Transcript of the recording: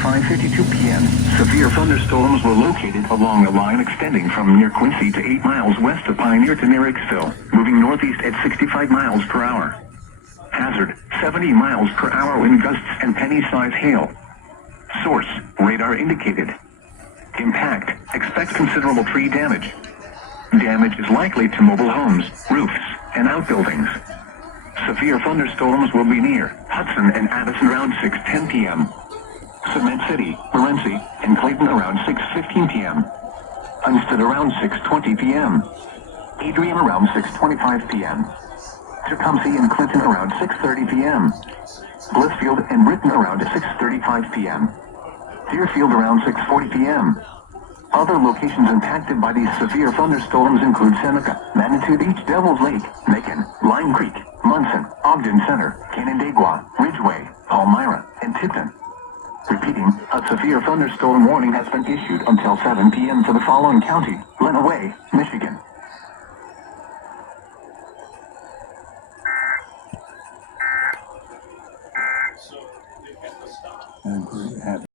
5:52 p.m., severe thunderstorms were located along a line extending from near Quincy to 8 miles west of Pioneer to near Hicksville, moving northeast at 65 miles per hour. Hazard, 70 miles per hour wind gusts and penny-size hail. Source, radar indicated. Impact, expect considerable tree damage. Damage is likely to mobile homes, roofs, and outbuildings. Severe thunderstorms will be near Hudson and Addison around 6:10 p.m. Cement City, Morenci, and Clayton around 6:15 p.m. Huntston around 6:20 p.m. Adrian around 6:25 p.m. Tecumseh and Clinton around 6:30 p.m. Blissfield and Britain around 6:35 p.m. Deerfield around 6:40 p.m. Other locations impacted by these severe thunderstorms include Seneca, Manitou Beach, Devil's Lake, Macon, Lime Creek, Munson, Ogden Center, Canandaigua, Ridgeway, Palmyra, and Tipton. Repeating, a severe thunderstorm warning has been issued until 7 p.m. for the following county: Lenawee, Michigan. So they have to stop.